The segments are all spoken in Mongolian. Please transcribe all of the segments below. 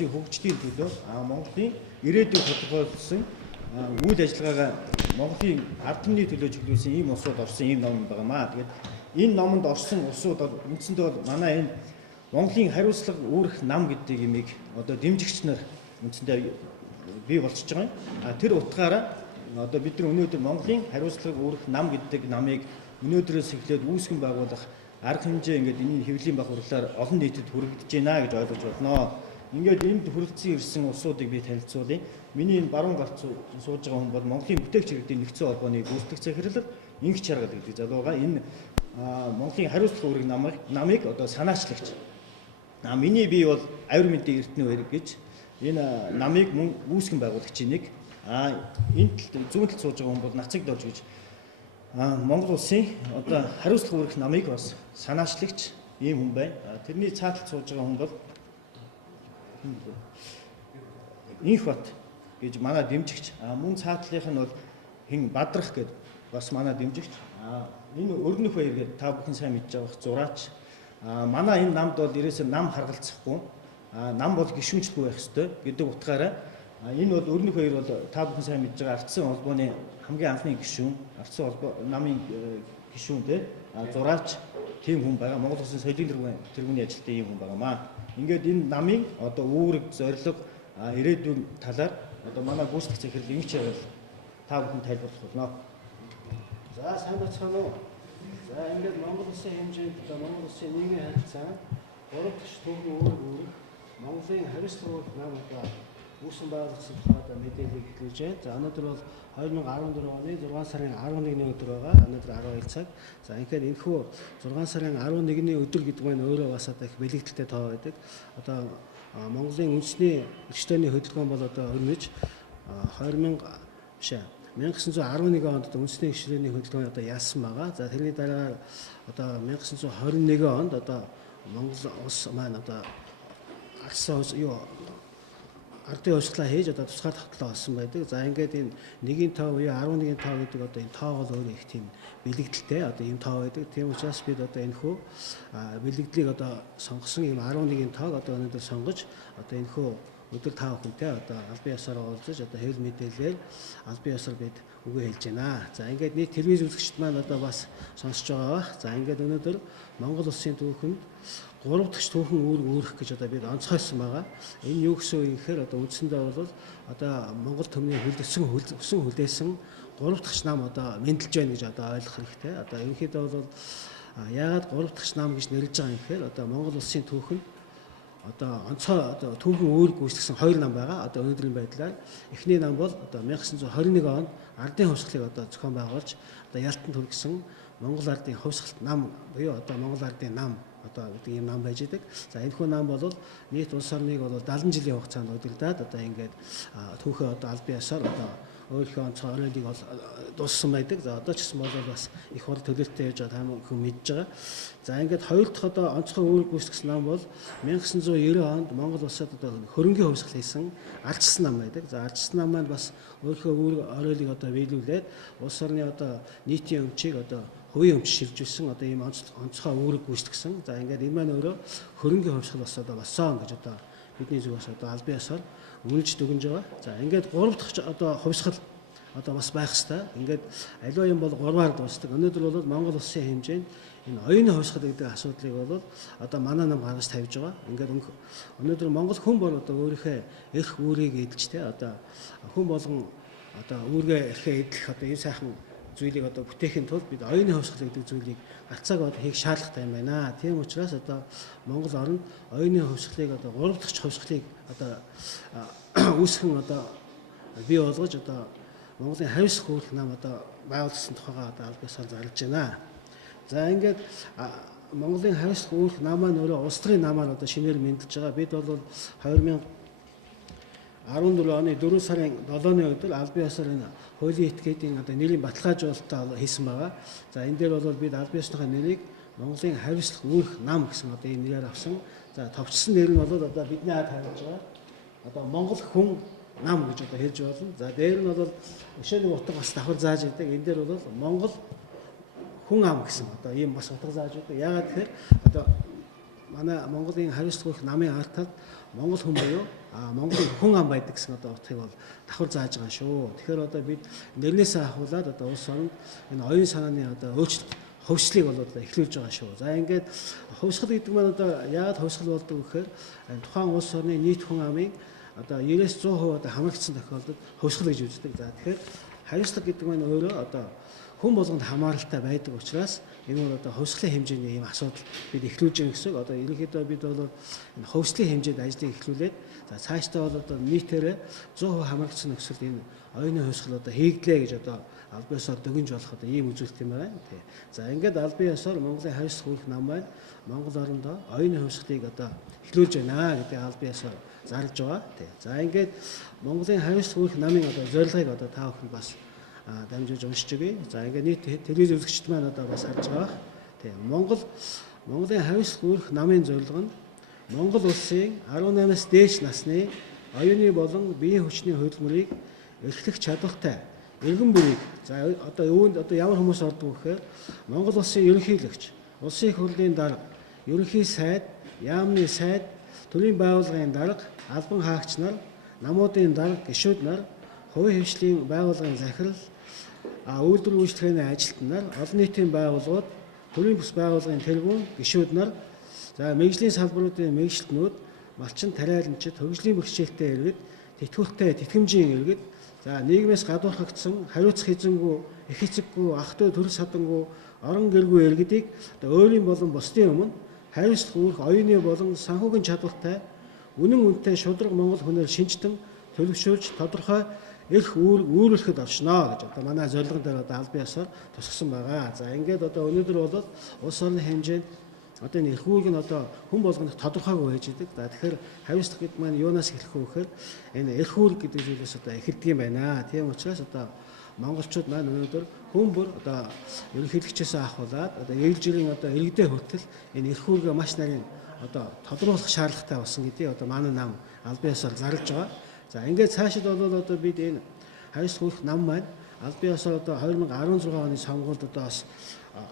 улсын хөгжлийн төлөө Монголын ирээдүйг тодорхойлсон үйл ажиллагаагаа Монголын ард түмний төлөө чиглүүлсэн ийм усууд орсон ийм ном байгаамаа. Тэгээд энэ номонд орсон усууд бол үндсэндээ бол манай энэ Монголын хариуцлага үүрэх нам гэдэг имийг одоо дэмжигч нар үндсэндээ бий болчихж байгаа юм. Тэр утгаараа одоо бид нар өнөөдөр Монголын хариуцлага үүрэх нам гэдэг намыг өнөөдрөөс эхлээд үүсгэн байгуулах арга хэмжээ ингээд энэ хэвлэлийн бахурлаар олон нийтэд хүрэгдэж байна гэж ойлгож байна. Ингээд энд хүрэлцэн ирсэн улсуудыг би танилцуулъя. Миний энэ баруун галт сууж байгаа хүн бол Монголын бүтээгч иргэдийн нэгдсэн холбооны гүйцэтгэх захирал Инх Чаргал гэдэг залууга энэ Монголын хариуцлага үүрэг намыг одоо санаачлагч. Миний бие бол авир мэдээ эрдэнэ баяр гэж энэ намыг мөн үүсгэн байгуулагчийн нэг. Энд зүүн талд сууж байгаа хүн бол Нацаг Дорж гэж Монгол улсын одоо хариуцлага үүрэх намыг бас санаачлагч ийм хүн байна. Тэрний цааталд сууж байгаа хүн бол Инх Бат гэж манай дэмжигч. Мөн цаатлынх нь бол Хэн Бадрах гэдэг бас манай дэмжигч. Энэ Өргөнөх баяр гэдэг та бүхэн сайн мэдж байгаа зураач. Манай энэ намд бол ерөөсөө нам харгалцахгүй. Нам бол гишүүнчлгүй байх ёстой гэдэг утгаараа энэ бол Өргөнөх баяр бол та бүхэн сайн мэдж байгаа Ардсан холбооны хамгийн анхны гишүүн, Ардсан холбоо намын гишүүн те зураач тийм хүн байгаа. Монгол Улсын соёлын тэргүүний ажилтны ийм хүн байгаамаа. Ингээд энэ намын одоо үүрэг, зорилго, ирээдүйн талаар одоо манай гүйцэтгэх захирал Инх Чаргал та бүхэн тайлбарлах болно. За сайн бацгаана уу. За ингээд Монгол Улсын хэмжээнд одоо Монгол Улсын нийгмийн харилцаа 3 дахь төвийн үүрэг Монголын хариуцлага нам одоо үүсгэн байгуулсан тухайд мэдээлэл хэлж байна. За өнөөдөр бол 2014 оны 6 сарын 11-ний өдөр байгаа. Өнөөдөр 12 цаг. За ингээд энэхүү 6 сарын 11-ний өдөр гэдэг маань өөрөө бас одоо их бэлэгдэлтэй тоо байдаг. Одоо Монголын үндэсний эрхтөөний хөдөлгөөн бол одоо өрнөж 1911 онд одоо үндэсний эрхтөөний хөдөлгөөн одоо яасан байгаа. За тэрний дараа одоо 1921 онд одоо Монгол улс маань одоо ардын хувьсгалаа хийж одоо тусгаар тогтлоо олсон байдаг. За ингээд энэ 1-ийн тоо буюу 11-ийн тоо гэдэг одоо энэ тоо бол өөрөө их тийм бэлэгдэлтэй одоо ийм тоо байдаг. Тийм учраас бид одоо энэхүү бэлэгдлийг одоо сонгосон ийм 11-ийн тоог одоо өнөөдөр сонгож одоо энэхүү өдөр та бүхэнтэй одоо албан ёсоор уулзаж одоо хэвлэл мэдээлэлээр албан ёсоор бид үгээ хэлж байна. За ингээд нийт телевиз үзэгчд маань одоо бас сонсож байгаа. За ингээд өнөөдөр Монгол Улсын түүхэнд 3 дахь түүхэн үүрэг үүрэх гэж одоо бид онцгойсон байгаа. Энэ юу гэсэн үг юм гэхээр одоо үндсэндээ бол одоо Монгол төмний өсөн хүлээсэн 3 дахь нам одоо мэдлж байна гэж одоо ойлгох хэрэгтэй. Одоо ерөнхийдөө бол яагаад 3 дахь нам гэж нэрлэж байгаа юм гэхээр одоо Монгол Улсын түүхэнд одоо онцгой одоо түүхэн үүрэг гүйцэтгэсэн 2 нам байгаа. Одоо өнөөдрийн байдлаар эхний нам бол одоо 1921 онд ардын хувьсгалыг одоо зохион байгуулж одоо Ялтанд хүргэсэн Монгол ардын хувьсгалт нам буюу одоо Монгол ардын нам одоо гэдэг ийм нам байж идэг. За энэхүү нам бол нийт улс орныг бол 70 жилийн хугацаанд удирдаад одоо ингээд түүхээ одоо албан ёсоор одоо өөрийнхөө онцгой оролцоог бол дууссан байдаг. За одоо ч гэсэн бол бас их хурд төлөвлөлттэй явж байгаа та бүхэн мэдж байгаа. За ингээд хоёр дахь одоо онцгой үүрэг гүйцэтгэсэн нам бол 1990 онд Монгол улсад одоо хөрөнгийн хувьсгал хийсэн ардчилсан нам байдаг. За ардчилсан нам маань бас өөрийнхөө үүрэг оролцоог одоо биелүүлээд улс орны одоо нийтийн өмчийг одоо хувийн өмч шилжүүлсэн одоо ийм онцгой үүрэг гүйцэтгсэн. За ингээд энэ маань өөрөө хөрөнгийн хувьсгал бас одоо болсон гэж одоо бидний зүгээс одоо албан ёсоор үнэлж дүгнж байгаа. За ингээд 3 дахь одоо хувьсгал одоо бас байх хэвээр. Ингээд аливаа юм бол 3-аар дуусдаг. Өнөөдөр бол Монгол Улсын хэмжээнд энэ оюуны хувьсгал гэдэг асуудлыг бол одоо манай нам гаргаж тавьж байгаа. Ингээд өнөөдөр Монгол хүн бол одоо өөрийнхөө эрх үүрийг эдэлжтэй одоо хүн болгон одоо үүргээ эрхээ эдлэх одоо энэ сайхан зүйлийг одоо бүтээхийн тулд бид оюуны хувьсгал гэдэг зүйлийг гарцааг одоо хийх шаардлагатай юм байна. Тийм учраас одоо Монгол орнд оюуны хувьсгалыг одоо 3 дахь хувьсгалыг одоо үүсгэн одоо бий болгож одоо Монголын хариуцлага үүрэх нам одоо байгуулсан тухайга одоо аль биесээр зарлж байна. За ингээд Монголын хариуцлага үүрэх нам маань өөрөө улс төрийн намаар одоо шинээр мэдлж байгаа. Бид бол 2014 оны 4 сарын 7-ны өдөр албан ёсоор энэ хуулийн этгээдийн одоо нэрийн баталгаажуулалтаа хийсэн байгаа. За энэ дээр бол бид албан ёсныхаа нэрийг Монголын хариуцлага үүрэх нам гэсэн одоо энэ нэрээр авсан. За товчсон нэр нь бол одоо бидний ад харж байгаа. Одоо Монгол хүн нам гэж одоо хэлж болно. За дээр нь бол өшөөний утга бас давхар зааж идэг. Энэ дээр бол Монгол хүн ам гэсэн одоо ийм бас утга зааж идэг. Яагаад гэхээр одоо манай Монголын хариуцлага үүрэх намын ард талд Монгол хүн буюу Монголын хүн ам байдаг гэсэн одоо утгыг бол давхар зааж байгаа шүү. Тэгэхээр одоо бид нэрнээсээ ахуулаад одоо улс оронд энэ оюун санааны одоо өөрчлөлт хөвслийг бол одоо эхлүүлж байгаа шүү. За ингээд хувьсгал гэдэг маань одоо яагаад хувьсгал болдог вэ гэхээр тухайн улс орны нийт хүн амын одоо 90-100% одоо хамрагдсан тохиолдолд хувьсгал гэж үздэг. За тэгэхээр хариуцлага гэдэг маань өөрөө одоо хүн болгонд хамааралтай байдаг учраас энэ бол одоо хувьсгалын хэмжээний ийм асуудал бид эхлүүлж байгаа гэсэн. Одоо ерөнхийдөө бид бол энэ хувьсгалын хэмжээнд ажлыг эхлүүлээд за цаашдаа бол одоо нийтээрээ 100% хамрагдсан нөхцөлд энэ оюуны хувьсгал одоо хийгдлээ гэж одоо албан ёсоор дүгнж болох одоо ийм үзүүлэлт юм байна. Тий. За ингээд албан ёсоор Монголын хариуцлага үүрэх нам маань Монгол орондоо оюуны хувьсгалыг одоо эхлүүлж байна гэдэг албан ёсоор зарлж байгаа. Тий. За ингээд Монголын хариуцлага үүрэх намын одоо зорилгыг одоо та бүхэн бас дамжуулж уншиж өгье. За ингээд нийт телевиз үзэгчд маань одоо бас харж байгаа. Тий. Монголын хариуцлага үүрэх намын зорилго нь Монгол улсын 18-аас дээш насны оюуны болон биеийн хүчний хөдөлмөрийг эрхлэх чадвартай иргэн бүрийг за одоо юунд одоо ямар хүмүүс ордог вэ гэхээр Монгол улсын ерөнхийлөгч, улсын их хурлын дарга, ерөнхий сайд, яамны сайд, төрийн байгууллагын дарга, албан хаагч нар, намуудын дарга, гишүүд нар, хувийн хвшлийн байгууллагын захирал, үйлдвэр үйлчлэгээний ажилтан нар, олон нийтийн байгууллагууд, төрийн бүс байгууллагын тэргүүн, гишүүд нар, за мэргэжлийн салбаруудын мэргэжилтнүүд, малчин тариаланчид, хөгжлийн бэрхшээлтэй иргэд, тэтгүүлтэй тэтгэмжийн иргэд, за нийгмээс гадуурхагдсан, хариуцах эзэнгүй, их эцэггүй, ах トゥ төрөл садангүй, орон гэргүй иргэдийг өөрийн болон бусдын өмнө хариуцлага үүрэх оюуны болон санхүүгийн чадвартай, үнэн үнэтэй шударга Монгол хүнээр шинжтэн төлөвшүүлж тодорхой эрх үүрүүлэхэд оршно гэж одоо манай зорилгон дээр одоо албан ёсоор тусгасан байгаа. За ингээд одоо өнөөдөр бол улс орны хэмжээнд одоо энэ эрх үүрэг нь одоо хүн болгонд тодорхойгүй байж идэг. За тэгэхээр хариуцлага гэдэг маань юунаас эхлэх вэ гэхээр энэ эрх үүрэг гэдэг зүйлээс одоо эхэлдэг юм байна. Тийм учраас одоо монголчууд маань өнөөдөр хүн бүр одоо ерөнхийлөгчөөс ахуулаад одоо ээлж жилийн одоо иргэдээ хүртэл энэ эрх үүргээ маш нарийн одоо тодруулах шаардлагатай болсон гэдгийг одоо манай нам албан ёсоор зарлж байгаа. За ингээд цаашид бол одоо бид энэ хариуцлага үүрэх нам маань албан ёсоор одоо 2016 оны сонгуульд одоо бас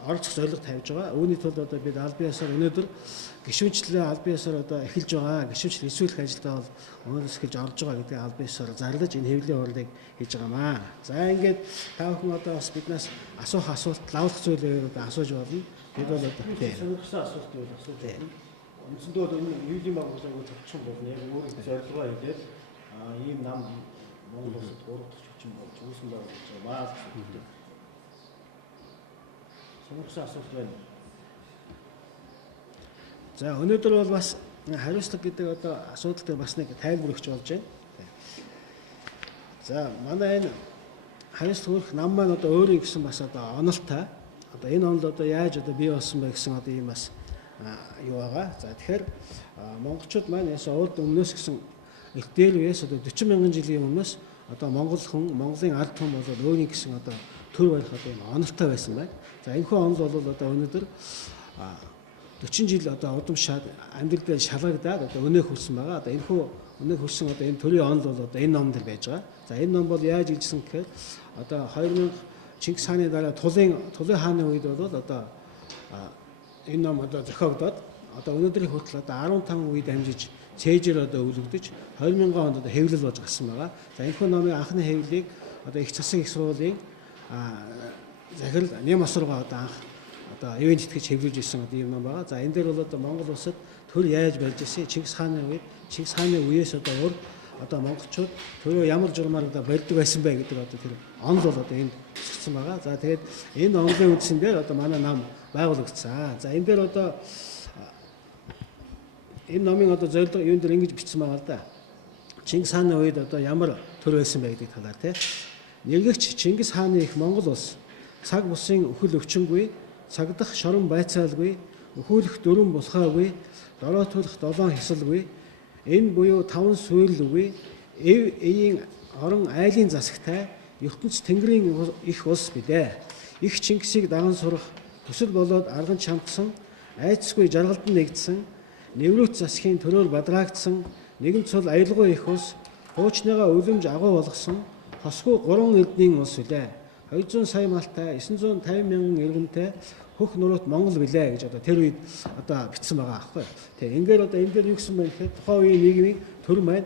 оролцох зорилго тавьж байгаа. Үүний тулд одоо бид албан ёсоор өнөөдөр гишүүнчлээ албан ёсоор одоо эхэлж байгаа. Гишүүнчлэл эсвэлэх ажилдаа бол өнөөдрөөс эхэлж орж байгаа гэдэг албан ёсоор зарлаж энэ хэвлэлийн хурлыг хийж байгаамаа. За ингээд та бүхэн одоо бас биднээс асуух асуулт, лавлах зүйлээр одоо асууж болно. Бид бол одоо сонирхсан асуулт бол асууж байна. Үндсэндээ бол энэ хэвлэлийн байгууллагыг зөвчсөн болно. Яг өөрийн зорилгоо хэлээд ийм нам Монгол улсад урагдчих хүчин болж үүсэн байгуулж байгаа маа. Сонирхсан асуулт байна. За өнөөдөр бол бас хариуцлага гэдэг одоо асуудал дээр бас нэг тайлбар өгч болж байна. За манай энэ хариуцлага үүрэх нам маань одоо өөрийн гэсэн бас одоо онолтой. Одоо энэ онол одоо яаж одоо бий болсон бэ гэсэн одоо ийм бас юу байгаа. За тэгэхээр монголчууд маань ясаа урд өмнөөс гэсэн их дээр үеэс одоо 40 мянган жилийн өмнөөс одоо монгол хүн, Монголын ард түмэн бол өөрийн гэсэн одоо төр барих одоо ийм онолтой байсан байна. За энэ хүн онол бол одоо өнөөдөр 40 жил одоо удамшаад амьдрал шалгагдаад одоо өнөөх хүрсэн байгаа. Одоо энэ хүн өнөөх хүрсэн одоо энэ төрийн онол бол одоо энэ ном дээр байж байгаа. За энэ ном бол яаж илжсэн гэхээр одоо 2000 Чингис хааны дараа Тулын хааны үед бол одоо энэ ном одоо зохиогдоод одоо өнөөдрийн хүртэл одоо 15 үед амжиж цээжээр одоо өвлөгдөж 2000 онд одоо хэвлэл болж гарсан байгаа. За энэ хүн номын анхны хэвлэлийг одоо их засаг их сургуулийн захирал Нямасрууга одоо анх одоо ивэн итгэж хэвлүүлж ирсэн одоо юм ном байгаа. За энэ дээр бол одоо Монгол улсад төр яаж барьж ирсэн Чингис хааны үед Чингис хааны үеэс одоо урд одоо монголчууд төрөө ямар журмаар одоо барьдаг байсан бэ гэдэг одоо тэр онол бол одоо энд бичигдсэн байгаа. За тэгээд энэ онолын үндсэн дээр одоо манай нам байгуулагдсан. За энэ дээр одоо энэ номын одоо зорилго юун дээр ингэж бичсэн байгаа л да. Чингис хааны үед одоо ямар төр байсан бэ гэдэг талаар тийм. Нэгэгч Чингис хааны их Монгол улс цаг бусын өхөл өвчнгүй, цагдах шорон байцаалгүй, өхөөлөх дөрөн булхаагүй, дороотуулах долоон хясалгүй, энэ буюу таван суйрлгүй, эв эйн орон айлын засагтай ертөнц тэнгэрийн их улс билээ. Их Чингисийг даган сурах төсөл болоод арган чамдсан, айцгүй жаргалдан нэгдсэн, нэврүүт засгийн төрөөр бадраагдсан, нэгэн цул аялгүй их улс, хуучныгаа үлэмж агуу болгосон, хосгүй 3 эрдэнийн улс билээ. 200 сая малтай, 950 мянган иргэнтэй хөх нуруут Монгол билээ гэж одоо тэр үед одоо бичсэн байгаа аахгүй. Тэгээ ингээд одоо энэ дээр юу гэсэн бэ гэхээр тухайн үеийн нийгмийн төр маань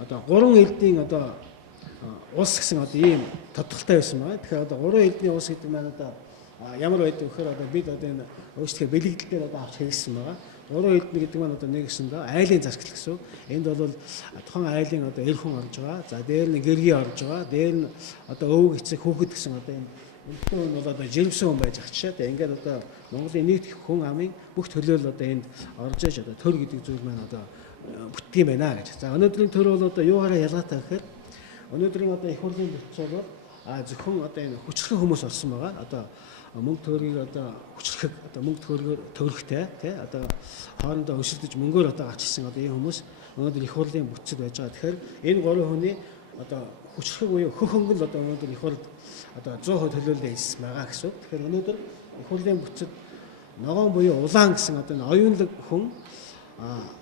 одоо 3 элдийн одоо улс гэсэн одоо ийм тодорхойтой байсан байна. Тэгэхээр одоо 3 элдийн улс гэдэг маань одоо ямар байдаг вэхээр одоо бид одоо энэ өөрсдөө бэлэгдэл дээр одоо авч хэрэгсэн байгаа. 3 элдэн гэдэг маань одоо нэг гэсэндээ айлын зарчил гэсэн. Энд бол тухайн айлын одоо эр хүн орж байгаа. За дээр нь гэргий орж байгаа. Дээр нь одоо өвөг эцэг хүүхэд гэсэн одоо энэ элдэн хүн бол одоо жирэмсэн хүн байж ах чишээ. Тэгээ ингээд одоо Монголын нийт хүн амын бүх төлөөл одоо энд орж иж одоо төр гэдэг зүйл маань одоо бүтдэг юм байна гэж. За өнөөдрийн төр бол одоо юугаараа ялгаатай гэхээр өнөөдрийн одоо их хурлын бүтцээр бол зөвхөн одоо энэ хүчрхэн хүмүүс орсон байгаа. Одоо мөнгө төгрөгийг одоо хүчрхэг одоо мөнгө төгрөгөөр төгрөгтэй тий одоо хоорондоо өсөлдөж мөнгөөр одоо гарчсан одоо ийм хүмүүс өнөөдөр их хурлын бүтцэд байж байгаа. Тэгэхээр энэ 3 хүний одоо хүчрхэг буюу хөх хөнгөл одоо өнөөдөр их хурлд одоо 100% төлөөлөл хийсэн байгаа гэсэн. Тэгэхээр өнөөдөр их хурлын бүтцэд ногоон буюу улаан гэсэн одоо энэ оюунлаг хүн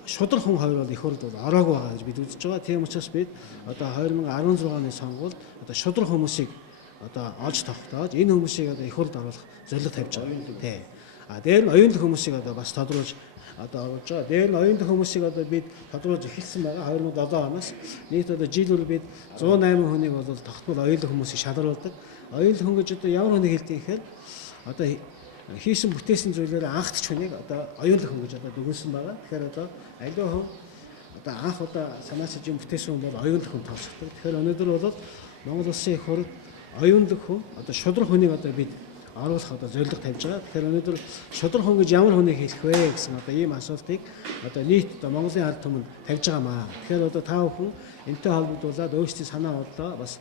шудраг хүн хоёр бол их хурлд бол ороогүй байгаа гэж бид үзэж байгаа. Тийм учраас бид одоо 2016 оны сонгуульд одоо шудраг хүмүүсийг одоо олж тогтоож энэ хүмүүсийг одоо их хурлд оруулах зорилго тавьж байгаа. Тий. Дээр нь оюунлаг хүмүүсийг одоо бас тодруулж одоо оруулж байгаа. Дээр нь оюунлаг хүмүүсийг одоо бид тодруулж эхэлсэн байгаа 2007 оноос. Нийт одоо жилээр бид 108 хүнийг бол тогтмол оюунлаг хүмүүсийг шалгаруулдаг. Оюунлаг хүн гэж одоо ямар хүнийг хэлдэг гэхээр одоо хийсэн бүтээсэн зүйлээр анхдч хүнийг одоо оюунлаг хүн гэж одоо дүгнсэн байгаа. Тэгэхээр одоо аливаа хүн одоо анх удаа санаачилж юм бүтээсэн хүн бол оюунлаг хүн тооцогддог. Тэгэхээр өнөөдөр бол Монгол Улсын их хурл оюунлаг хүн одоо шудраг хүнийг одоо бид оруулах одоо зорилго тавьж байгаа. Тэгэхээр өнөөдөр шудраг хүн гэж ямар хүнийг хэлэх вэ гэсэн одоо ийм асуултыг одоо нийт одоо Монголын ард түмэнд тавьж байгаамаа. Тэгэхээр одоо та бүхэн энэтэй холбогдуулаад өөрсдийн санаа бодлоо бас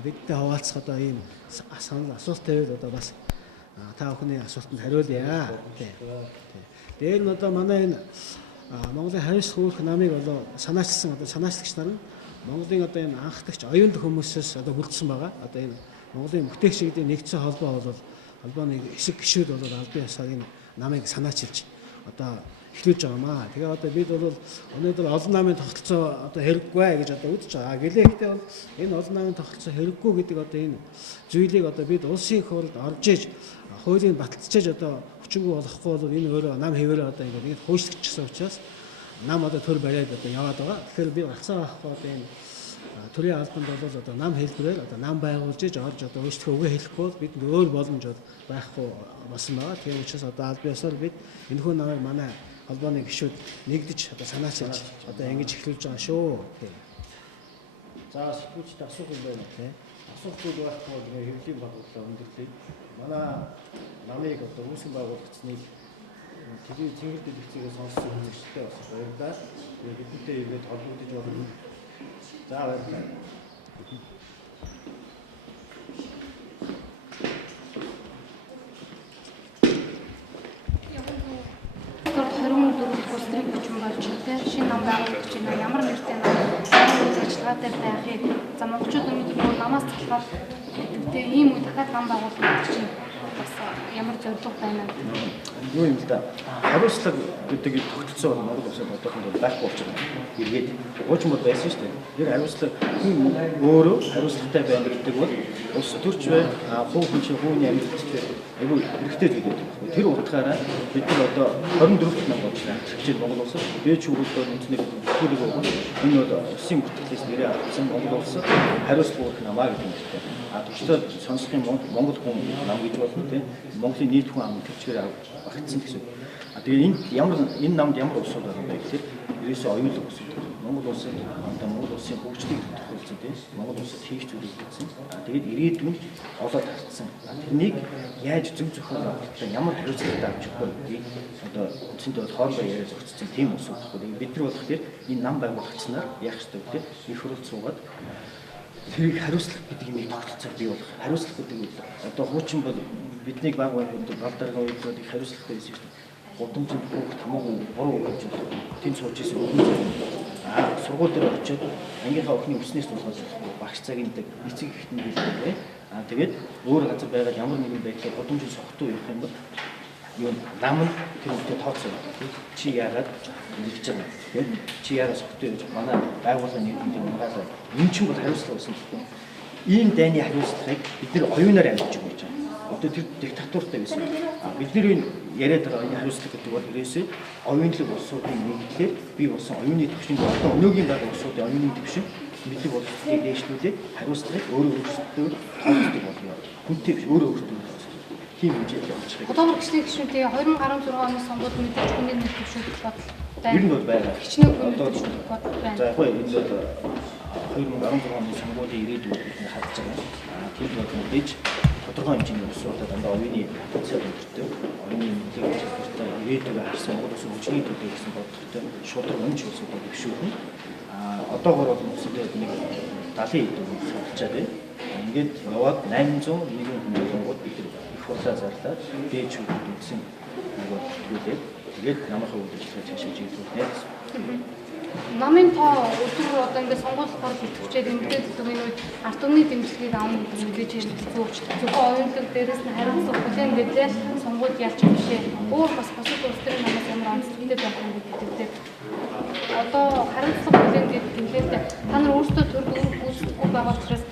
бидтэй хуваалцах одоо ийм санал асуулт тавиад одоо бас та бүхний асуултанд хариулъя. Дээр нь одоо манай энэ Монголын хариуцлага үүрэх намыг болоо санаачилсан одоо санаачлагч нар нь Монголын одоо энэ анхдагч оюунлаг хүмүүсээс одоо бүрдсэн байгаа. Одоо энэ Монголын бүтээгчдийн нэгдсэн холбоо бол холбооны хэсэг гишүүд бол албан ёсоор энэ намыг санаачилж одоо эхлүүлж байгаамаа. Тэгээ одоо бид бол өнөөдөр олон намын тогтолцоо одоо хэрэггүй гэж одоо үзэж байгаа. Гэлээхдээ бол энэ олон намын тогтолцоо хэрэггүй гэдэг одоо энэ зүйлийг одоо бид улсын хурлд орж иж хуулийг баталцаж одоо хүчингүй болохгүй бол энэ өөрөө нам хэвээрээ одоо ингээд хөөцлөгчсөн учраас нам одоо төр бариад одоо яваад байгаа. Тэгэхээр би гацаа авахгүй одоо энэ төрийн албанд бол одоо нам хэлбэрээр одоо нам байгуулж иж орж одоо өөрсдөө үгээ хэлэхгүй бол бид өөр боломж байхгүй болсон байгаа. Тийм учраас одоо албан ёсоор бид энэхүү намайг манай холбооны гишүүд нэгдэж одоо санаачилж одоо ингэж эхлүүлж байгаа шүү. За сэтгүүлчд асуух юм байна тий. Асуухгүй байхгүй бол хэвлэлийн байгууллага өндөрлөе. Манай намыг одоо үүсгэн байгуулагчныг Тэнгэр дэлгэцээрээ сонссон хүмүүстээ бас баярлалаа. Тэгээд бидэнтэй ирээд холбогдож байна. За баярлалаа. Өстрийг бичэн болж байгаа. Шинэ ном байгуулж байна. Ямар нэртэй ном ажиллагаатай байхыг за монголчууд өнөөдөр намаас талаар гэдэг ийм үе дахиад ном байгуулах чинь бас ямар зорилго байна вэ? Юу юм л да. Хариуцлага гэдэг тогтолцоо бол Монгол улсад одоохонд байхгүй болж байгаа. Эргээд уучин бол байсан шүү дээ. Тэр хариуцлага өөрөө хариуцлагатай байна гэдэг бол улс төрч бай, хүүхэн чинь хүүний амьд айгүй хэрэгтэй зүйл байдаг. Тэр утгаараа бид нар одоо 24 нам болж байна. Хичээл Монгол улсад дээд шүүгүүд үндэсний бүртгэлийг өгөх. Энэ бол улсын бүртгэлээс нэрээ авсан Монгол улсад хариуцлага өгөх намаа гэдэг юм байна. Төвчдөө сонсох юм Монгол хүн нам гэж болно тийм. Монголын нийт хүн ам төвчгээр багтсан гэсэн. Тэгээ энэ намд ямар усуд байгаа вэ гэхээр ерөөсөө оюунлаг усуд. Монгол улсын одоо Монгол улсын хөгжлийг тохиолдсон тийм. Монгол улсад хийх зүйлийг хийсэн. Тэгээд ирээдүйн олоод татсан. Тэрнийг яаж зөв зөвхөн авахтай ямар хариуцлагатай авч явах вэ гэдгийг одоо үндсэндээ хоорондоо яриа зохицсон тийм усуд баггүй. Бид нар болох тийм энэ нам байгуулагчнаар яах ёстой вэ? Их хурлд суугаад тэрийг хариуцлага гэдэг юм тогтолцоо бий болох. Хариуцлага гэдэг нь одоо хуучин бол биднийг баг байгууллагууд балдаргын үйлдвэрүүд их хариуцлагатай байсан шүү дээ. Гудамжинд хүүхд хамаагүй 3 гэж тэнд сууж ирсэн хүүхд. Сургууль дээр очиод ангийнхаа охины өснөөс тусгаж багш цагийндаг эцэг ихтэн хэлдэг. Тэгээд өөр газар байгаад ямар нэгэн байдлаар гудамжинд сохтуу явах юм бол юу нам нь тэр үедээ тооцоо. Чи яагаад ингэж байгаа юм? Чи яагаад сохтуу явж манай байгууллагын нийтийн угаалаа. Энэ ч бол хариуцлага байсан гэх юм. Ийм дайны хариуцлагыг бид нэр оюунаар амьдж өгч байгаа. одоо тэр диктатуртай байсан. Бидний яриад байгаа энэ хариуцлага гэдэг бол ерөөсөө оюунлаг улсуудын нэгдлээр бий болсон оюуны төвшинг одоо өнөөгийн байгаа улсуудын оюуны төвшин мэдлэг боловсролыг дэвшлүүлээд хариуцлагыг өөрөө өөрсдөө тооцдог болно. Хүнтэй биш өөрөө өөрсдөө тийм хэмжээнд явж байгаа. Одоогор гişний гişүүдээ 2016 оны сонгуульд мэдээж хүний нэр төвшүүлэх бодол байна. Ер нь бол байгаа. Хичнээн хүний төвшүүлэх бодол байна. За яг энэ бол 2016 оны сонгуулийн ирээдүйд бид харж байгаа. Тэр бол мэдээж тодорхой хэмжээний улсуудад дандаа оюуны потенциал өндөртэй, оюуны мэдлэг өндөртэй, ирээдүйд харсан Монгол улсын хүчний төлөө гэсэн бодлоготой шудраг өнж улсуудад дэвшүүлнэ. Одоогор бол улсуудад нэг 70 хэдэн хүн сурчаад байна. Ингээд яваад 801 хүн болгоод бид их хурлаа зарлаад дээд шүүхэд үтсэн нэг бодлогуудад тэгээд намайг үйлчлэгээ цаашаа жиглүүлэх найз. Намын тоо өдөр одоо ингээд сонгуулиугаар бэлтгэжээд эмгтээд гэдэг энэ үед ард түмний дэмжлэгийг авах гэж мэдээж хэлцүүч. Зөвхөн оюунлаг дээрээс нь хариуцлага бүлээн гэлээ сонгуульд ялч бишээ. Өөр бас бусад улс төрийн намаас ямар онцлогтой байх юм гэдэг. Одоо хариуцлага бүлээн гэдэг та нар өөрсдөө төрөлд үүсэхгүй байгаа учраас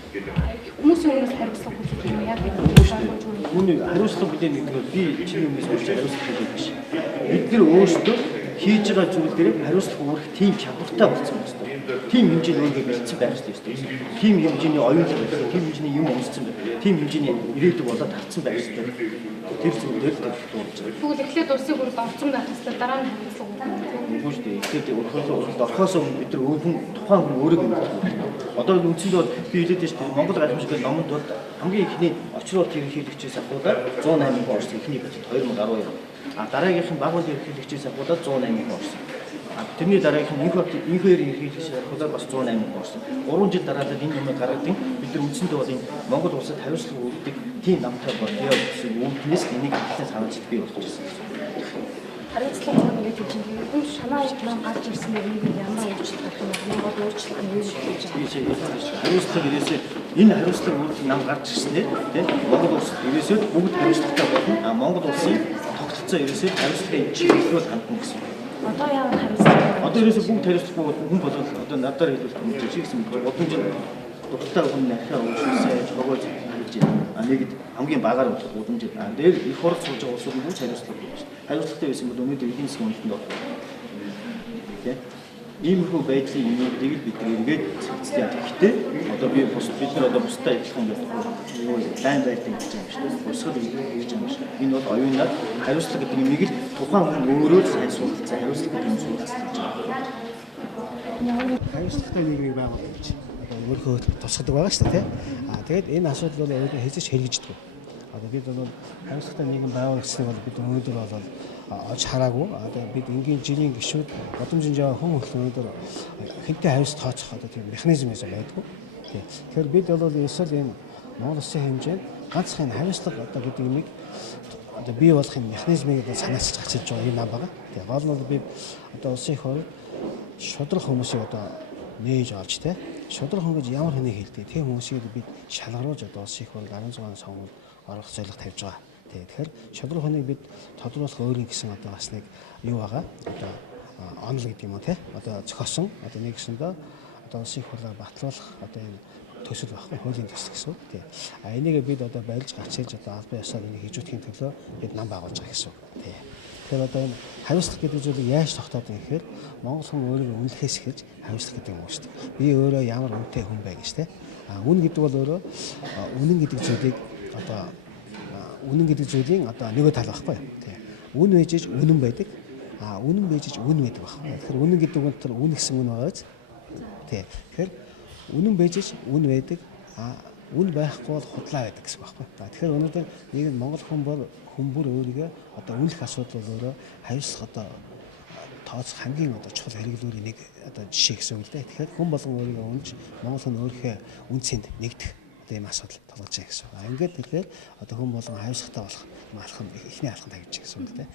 хүмүүсийн өмнөөс хариуцлага бүлээх юм яа гэдэг нь ойлгож байна. Үүнийг хариуцлага бүлээн гэдэг нь би чиний өмнөөс болж хариуцлага бүлээх биш. Бид нар өөрсдөө хийж байгаа зүйл дээр хариуцлага өгөх тийм чадвартай болсон юм байна. Тийм хэмжээний өөргөө бэлдсэн байх хэрэгтэй. Тийм хэмжээний оюунлаг байх, тийм хэмжээний юм унссан байх, тийм хэмжээний ирээдүг болоод харцсан байх хэрэгтэй. Тэр зүйл дээр дурж байгаа. Тэгвэл эхлээд улсын хурлд орсон байх хэрэгтэй, дараа нь хариуцлага өгөх юм. Үгүй шүү дээ. Эхлээд урахлын орохоос өмнө бид нар тухайн хүн өөрийгөө мэддэг. Одоо үндсэндээ бол би хэлээд байна шүү дээ. Монгол гайхамшигын номонд бол хамгийн ихний очрол ерөнхийлөгчөөс ахуулаад 108 хүн орсон. Эхний бацад 2012. Дараагийнх нь багуул ерөнхийлөгчөөс ахуулаад 108 хүн орсон. Тэрний дараагийнх нь инхээр ерөнхийлөгчөөс ахуулаад бас 108 хүн орсон. 3 жил дараалал энэ юмыг гаргадаг. Бид нар үндсэндээ бол энэ Монгол улсад хариуцлага өгдөг тийм намтай болъё гэсэн үгнээс энийг ихтэй санаачд бий болж ирсэн. Хариуцлага өгөх гэдэг чинь хүн санаа ижлэн гарч ирсэн нэг ямар өөрчлөлт гарах юм бэ? Монгол өөрчлөлт нь юу гэж байна? Хариуцлага ирээсээ энэ хариуцлага үүрэг нам гарч ирснээр тийм Монгол улс ирээсээ бүгд хариуцлагатай болно. Монгол улсын тогтолцоо ирээсээ хариуцлагын чиглэлээр хандна гэсэн. Одоо яагаад хариуцлага? Одоо ирээсээ бүгд хариуцлагагүй хүн болол одоо надаар хэлбэл хүмүүс гэсэн бодомж дуртай хүн нахаа өөрчлөсөн жогоож хийж байна. Нэгд хамгийн багаар болох удамж байна. Дээр их хурц сууж байгаа улсууд бүгд хариуцлага өгч байна. Хариуцлагатай байсан бол өнөөдөр эдийн засгийн үндэстэн болох. Тийм. Иймэрхүү байдлын юмнуудыг л бид ингээд цэцтэй яах. Гэхдээ одоо бид нар одоо бусдаа адилхан байх лайн байлтын гэж байгаа юм шүү дээ. Бусгал гэж байгаа юм шүү. Энэ бол оюунаар хариуцлага гэдэг юмыг л тухайн хүн өөрөө л сайн суулцсан. Хариуцлага гэдэг юм суулцсан гэж байгаа. Хариуцлагатай нийгмийг байгуулах гэж өөрийнхөө тусгадаг байгаа шүү дээ. Тэгээд энэ асуудал бол өөрөө хэзээ ч хэрэгждэг. Одоо бид бол хариуцлагатай нийгэм байгуулагчдыг бол бид өнөөдөр бол олж хараагүй. Одоо бид энгийн жилийн гишүүд бодомжин жаа хүн өнөөдөр хэнтэй хариуц тооцох одоо тийм механизм байдгүй. Тэгэхээр бид бол эсвэл энэ Монгол Улсын хэмжээнд ганцхан энэ хариуцлага одоо гэдэг юмыг одоо бий болгохын механизмыг санаачилж гарч ирж байгаа юм байна. Тэгээ гол нь бид одоо улсын их хууль шудраг хүмүүсийг одоо нээж олж тэ шудраг хүн гэж ямар хүнийг хэлдэг тийм хүмүүсийг бид шалгаруулж одоо улсын их хууль 16 оны сонгуульд орох зорилго тавьж байгаа. Тэгэхээр шудраг хүнийг бид тодруулах өөрийн гэсэн одоо бас нэг юу байгаа. Одоо онол гэдэг юм уу те одоо зохиосон одоо нэг гэсэндээ одоо улсын их хуулиар батлуулах одоо энэ төсөл байхгүй хуулийн төсөл гэсэн үг тийм. Энийг бид одоо барилж гарч ирж одоо албан ёсоор энийг хийжүүлэхийн төлөө бид нам байгуулж байгаа гэсэн үг тийм. Тэгэхээр одоо энэ хариуцлага гэдэг зүйлийг яаж тогтоод юм гэхээр Монгол хүн өөрийгөө үнэлэхээс эхэлж хариуцлага гэдэг юм шүү дээ. Би өөрөө ямар үнэтэй хүн бай гэж тийм. Үнэн гэдэг бол өөрөө үнэн гэдэг зүйлийг одоо үнэн гэдэг зүйлийн одоо нөгөө тал байхгүй тийм. Үн байж үнэн байдаг. Үнэн байж үн байдаг байхгүй. Тэгэхээр үнэн гэдэг нь тэр үн гэсэн үн байгаа биз? Тийм. Тэгэхээр үнэн байж үн байдаг. Үн байхгүй бол худлаа байдаг гэсэн үг байхгүй. Тэгэхээр өнөөдөр нэг Монгол хүн бол хүмүүр өөрийгөө одоо үнэлэх асуудал бол өөрөө хариуцлах одоо тооцох хамгийн одоо чухал хэрэглүүрийн нэг одоо жишээ гэсэн үг л дээ. Тэгэхээр хүн болгон өөрийгөө үнж Монгол хүн өөрийнхөө үнцэнд нэгдэх одоо ийм асуудал тулгарч байгаа гэсэн үг. Ингээд тэгэхээр одоо хүн болгон хариуцлагатай болох алхам ихний алхам тавьж байгаа гэсэн үг л дээ.